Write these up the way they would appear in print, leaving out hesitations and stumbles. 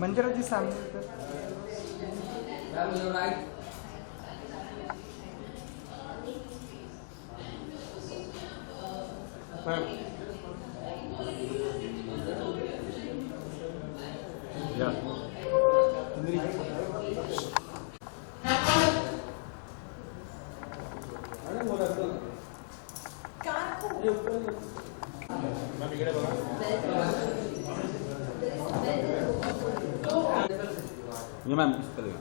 मंदिराची सामने ये मैम किस करेगा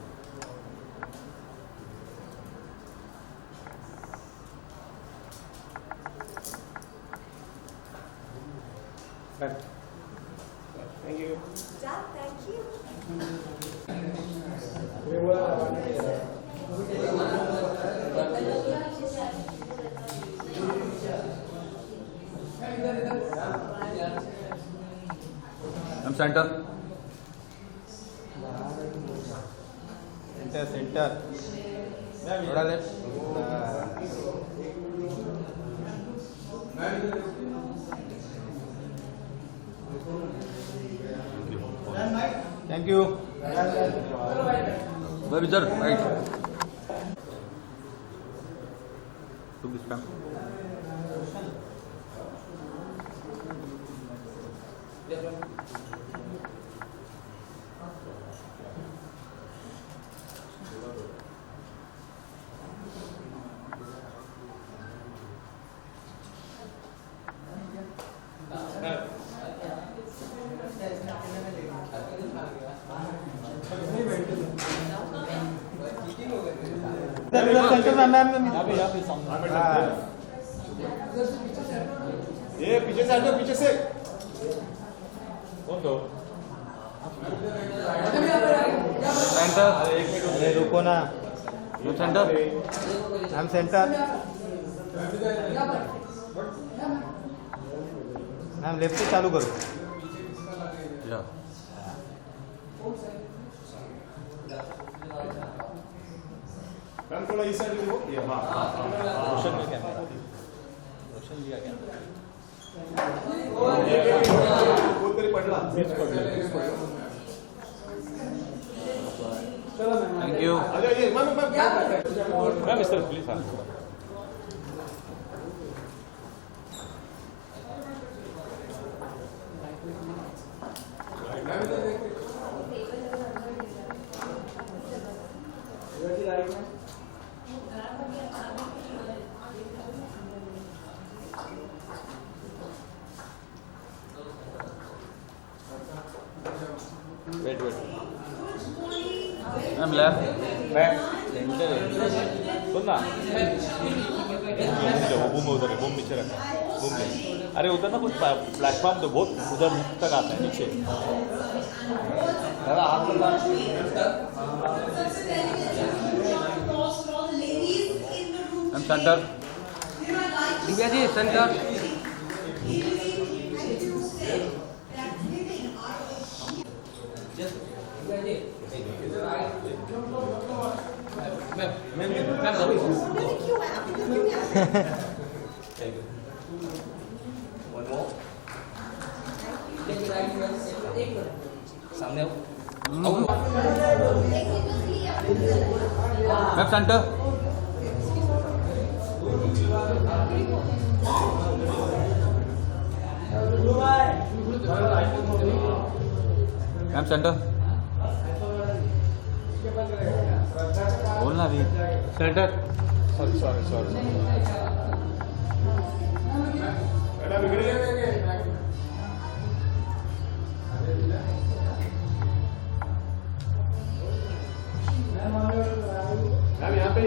Thank you. Thank you. Ma'am centre centre थोड़ा लेफ्ट थैंक यू भाई इधर right to this time centre में मैम ये पीछे से हटो, पीछे से कौन तो सेंटर अरे रुको ना ma'am centre ma'am centre ma'am left से चालू करो या मैम थोड़ा इस साइड को ये हां रोशन का कैमरा रोशन जी का कैमरा कोण तरी पडला थैंक यू अरे ये ma'am mister please wait ma'am left centre सुन ना बूम उधर है बूम नीचे रखा बूम अरे उधर ना कुछ प्लेटफॉर्म तो बहुत उधर तक आता है नीचे ma'am centre Divya ji centre सामने मैम सेंटर मैम सेंटर बोलना भी सेंटर सॉरी मैडम इकडे मैम यहाँ पे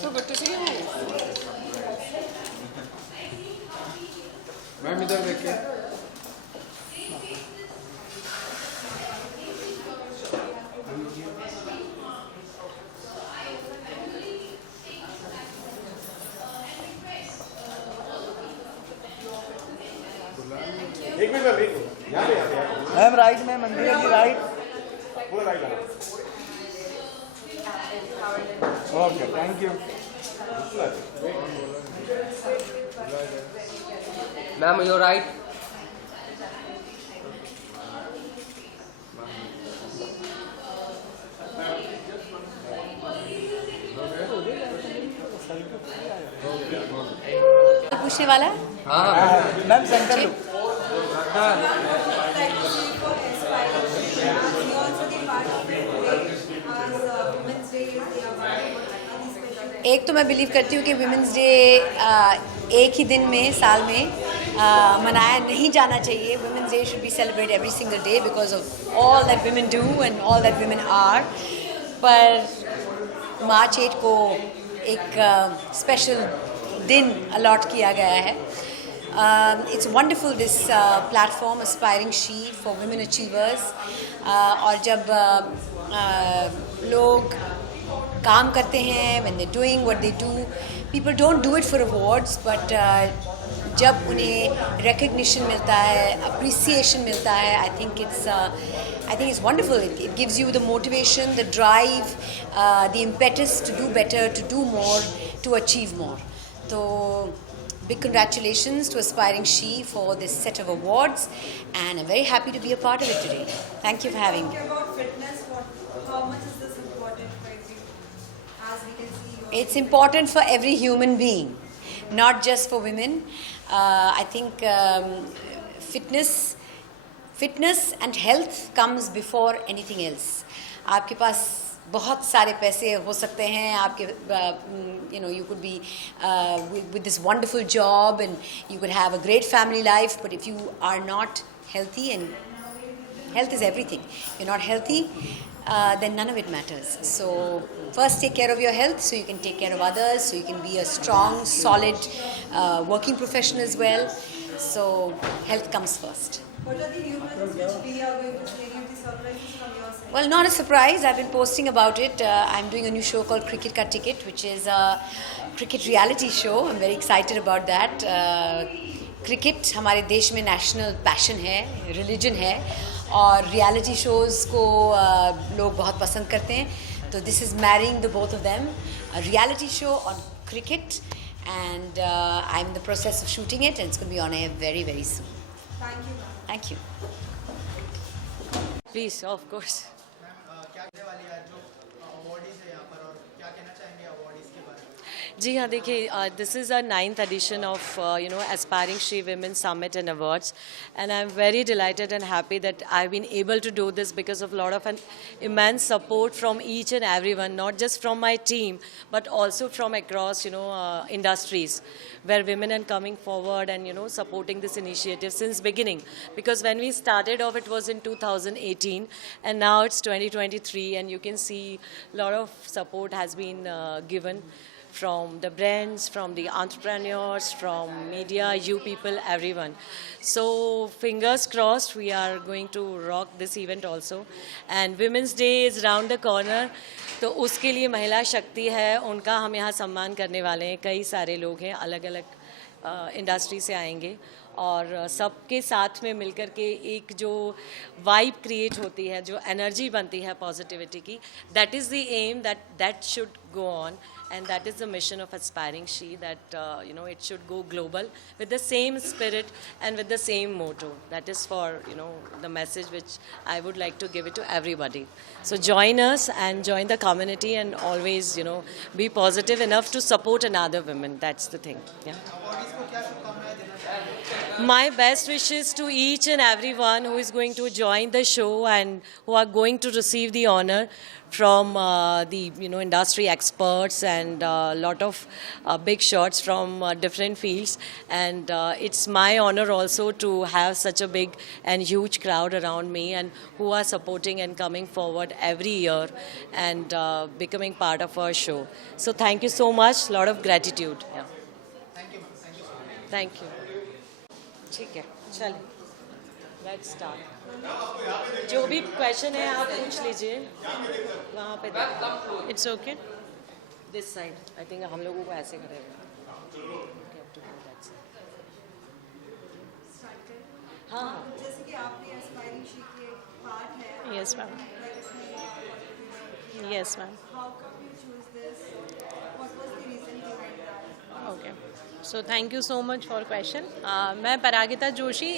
So good to see you. Ma'am इधर देखिए. एक मिनट मैम, यहाँ पे मैम राइट में मंदिर की राइट. पूरा राइट आना. Okay, thank you. Ma'am, you're right. पूछने वाला है? हाँ. Ma'am centre look. एक तो मैं बिलीव करती हूँ कि वुमेंस डे एक ही दिन में साल में मनाया नहीं जाना चाहिए. Women's day should be celebrate every single day because of all that women do and all that women are. पर मार्च 8 को एक स्पेशल दिन अलॉट किया गया है. It's wonderful this platform Aspiring She for women achievers. और जब लोग काम करते हैं, when they're doing what they do, people don't do it for awards, but जब उन्हें recognition मिलता है, appreciation मिलता है, I think it's wonderful. It gives you the motivation, the drive, the impetus to do better, to do more, to achieve more. So big congratulations to Aspiring She for this set of awards, and I'm very happy to be a part of it today. Thank you for having me. About fitness, how much is this important for you? As we can see, It's important for every human being, not just for women. I think fitness and health comes before anything else. आपके पास बहुत सारे पैसे हो सकते हैं, आपके you could be with this wonderful job and you could have a great family life, but if you are not healthy, and health is everything, you're not healthy, then none of it matters. So first take care of your health so you can take care of others, so you can be a strong, solid working professional as well. So health comes first. what are the humans which we are going to share you the surprises from your side? Well, not a surprise. I've been posting about it. I'm doing a new show called Cricket Ka Ticket, which is a cricket reality show. I'm very excited about that. Cricket हमारे देश में national passion है, religion है, और reality shows को लोग बहुत पसंद करते हैं. तो this is marrying the both of them, a reality show on cricket, and I am in the process of shooting it, and it's going to be on air very very soon. Thank you. Thank you. Please of course. क्या कहने वाली है जो awardees है यहाँ पर, और क्या कहना चाहेंगे अवार्डीज के बारे में? जी हाँ, देखिए, this is a 9th edition of Aspiring She Women Summit and Awards, and I'm very delighted and happy that I've been able to do this because of a lot of an immense support from each and everyone, not just from my team but also from across industries where women are coming forward and supporting this initiative since beginning, because when we started off it was in 2018 and now it's 2023, and you can see a lot of support has been given from the brands, from the entrepreneurs, from media, you people, everyone. So fingers crossed, we are going to rock this event also. And Women's Day is round the corner. तो उसके लिए महिला शक्ति है, उनका हम यहाँ सम्मान करने वाले हैं. कई सारे लोग हैं, अलग अलग इंडस्ट्री से आएंगे, और सबके साथ में मिलकर के एक जो वाइब क्रिएट होती है, जो एनर्जी बनती है पॉजिटिविटी की, that is the aim that should go on, and that is the mission of Aspiring She, that it should go global with the same spirit and with the same motto. That is for the message which I would like to give it to everybody. So join us and join the community, and always be positive enough to support another woman. That's the thing. Yeah. Awardees को क्या शुभकामनाएं देना चाहेंगे? My best wishes to each and everyone who is going to join the show and who are going to receive the honor from the industry experts and a lot of big shots from different fields, and it's my honor also to have such a big and huge crowd around me and who are supporting and coming forward every year and becoming part of our show. So thank you so much, lot of gratitude. Yeah. Thank you. ठीक है, चलिए let's start. जो भी question है आप पूछ लीजिए वहाँ पे। It's okay, this side I think हम लोगों को ऐसे करेगा। हाँ हाँ, जैसे कि आपने एस्पायरिंग शी की एक पार्ट है, Yes, ma'am. इसमें Yes, ma'am. how come you choose this? What was the reason behind that? Okay. So thank you so much for question. मैं परागिता जोशी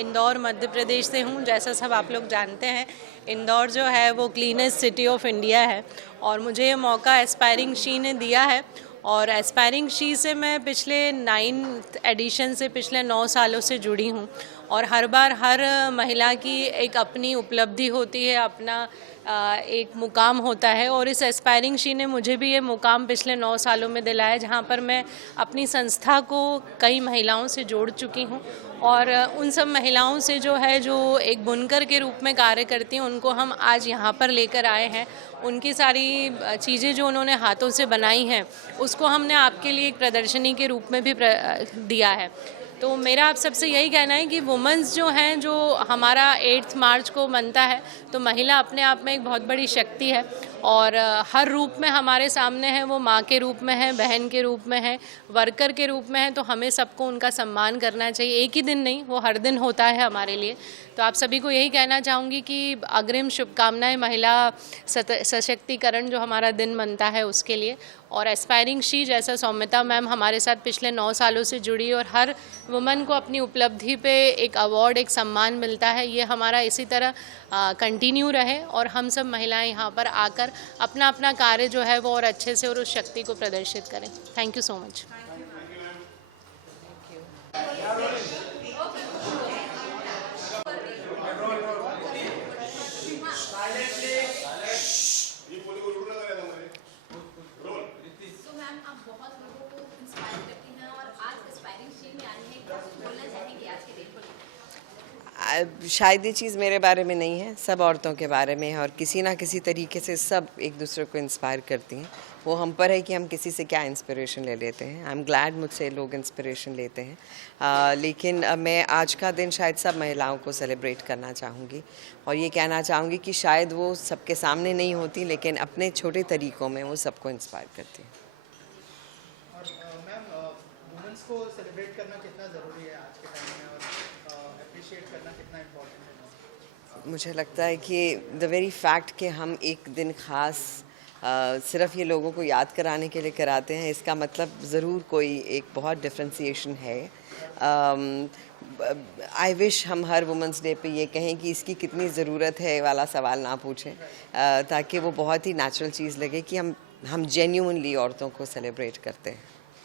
इंदौर मध्य प्रदेश से हूँ। जैसा सब आप लोग जानते हैं, इंदौर जो है वो क्लीनेस्ट सिटी ऑफ इंडिया है और मुझे ये मौका एस्पायरिंग शी ने दिया है। और एस्पायरिंग शी से मैं पिछले 9th एडिशन से पिछले 9 सालों से जुड़ी हूँ और हर बार हर महिला की एक अपनी उपलब्धि होती है, अपना एक मुकाम होता है और इस एस्पायरिंग शी ने मुझे भी ये मुकाम पिछले 9 सालों में दिलाया, जहाँ पर मैं अपनी संस्था को कई महिलाओं से जोड़ चुकी हूँ और उन सब महिलाओं से जो है जो एक बुनकर के रूप में कार्य करती हैं उनको हम आज यहाँ पर लेकर आए हैं। उनकी सारी चीज़ें जो उन्होंने हाथों से बनाई हैं उसको हमने आपके लिए एक प्रदर्शनी के रूप में भी दिया है। तो मेरा आप सबसे यही कहना है कि वुमेंस जो हैं, जो हमारा 8 मार्च को बनता है, तो महिला अपने आप में एक बहुत बड़ी शक्ति है और हर रूप में हमारे सामने है। वो माँ के रूप में है, बहन के रूप में है, वर्कर के रूप में है, तो हमें सबको उनका सम्मान करना चाहिए। एक ही दिन नहीं, वो हर दिन होता है हमारे लिए। तो आप सभी को यही कहना चाहूँगी कि अग्रिम शुभकामनाएं महिला सशक्तिकरण जो हमारा दिन बनता है उसके लिए। और एस्पायरिंग शी जैसा सौम्यता मैम हमारे साथ पिछले 9 सालों से जुड़ी और हर वुमन को अपनी उपलब्धि पे एक अवार्ड, एक सम्मान मिलता है, ये हमारा इसी तरह कंटिन्यू रहे और हम सब महिलाएं यहाँ पर आकर अपना अपना कार्य जो है वो और अच्छे से और उस शक्ति को प्रदर्शित करें। Thank you so much. शायद ये चीज़ मेरे बारे में नहीं है, सब औरतों के बारे में है और किसी ना किसी तरीके से सब एक दूसरे को इंस्पायर करती हैं। वो हम पर है कि हम किसी से क्या इंस्पिरेशन ले लेते हैं। आई एम ग्लैड मुझसे लोग इंस्पिरेशन लेते हैं, लेकिन मैं आज का दिन शायद सब महिलाओं को सेलिब्रेट करना चाहूँगी और ये कहना चाहूँगी कि शायद वो सबके सामने नहीं होती लेकिन अपने छोटे तरीक़ों में वो सबको इंस्पायर करती हैं। और मैम, वुमेंस को सेलिब्रेट करना कितना ज़रूरी है आज के टाइम में और अप्रिशिएट करना कितना इम्पोर्टेंट है? मुझे लगता है कि द वेरी फैक्ट कि हम एक दिन ख़ास सिर्फ ये लोगों को याद कराने के लिए कराते हैं, इसका मतलब ज़रूर कोई एक बहुत डिफ्रेंसिएशन है। आई विश हम हर वुमेंस डे पे ये कहें कि इसकी कितनी ज़रूरत है वाला सवाल ना पूछें, ताकि वो बहुत ही नेचुरल चीज़ लगे कि हम जेन्युइनली औरतों को सेलिब्रेट करते हैं।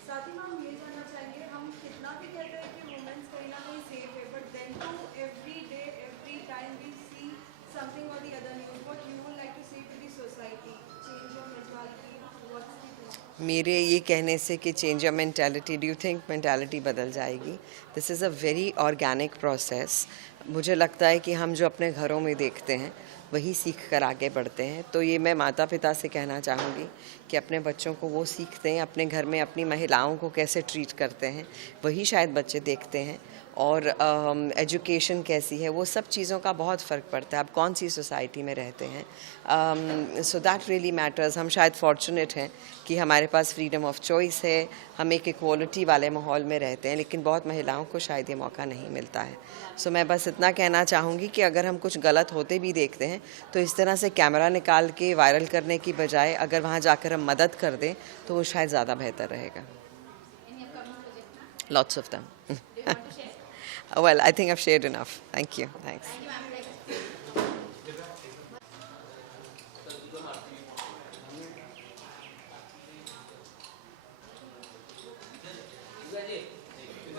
साथ ही में हम ये जानना चाहेंगे, हम कितना भी कहते हैं कि वुमेन्स कहीं ना कहीं सेफ है, but then to every day every time we see something और the other news. What you would like to say to the society, change of mentality, what's the मेरे ये कहने से कि change of mentality, do you think mentality बदल जाएगी? This is a very organic process. मुझे लगता है कि हम जो अपने घरों में देखते हैं वही सीख कर आगे बढ़ते हैं। तो ये मैं माता पिता से कहना चाहूँगी कि अपने बच्चों को वो सीखते हैं, अपने घर में अपनी महिलाओं को कैसे ट्रीट करते हैं वही शायद बच्चे देखते हैं। और एजुकेशन कैसी है, वो सब चीज़ों का बहुत फ़र्क पड़ता है। आप कौन सी सोसाइटी में रहते हैं, सो दैट रियली मैटर्स। हम शायद फॉर्चुनेट हैं कि हमारे पास फ्रीडम ऑफ चॉइस है, हम एक इक्वालिटी वाले माहौल में रहते हैं, लेकिन बहुत महिलाओं को शायद ये मौका नहीं मिलता है। सो मैं बस इतना कहना चाहूँगी कि अगर हम कुछ गलत होते भी देखते हैं तो इस तरह से कैमरा निकाल के वायरल करने की बजाय अगर वहाँ जाकर हम मदद कर दें तो वो शायद ज़्यादा बेहतर रहेगा। Lots of them. Well, I think I've shared enough. Thank you. Thanks.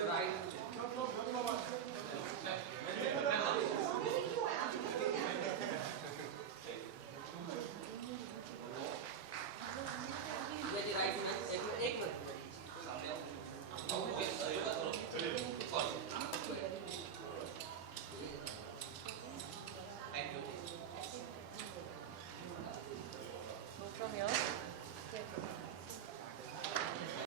your right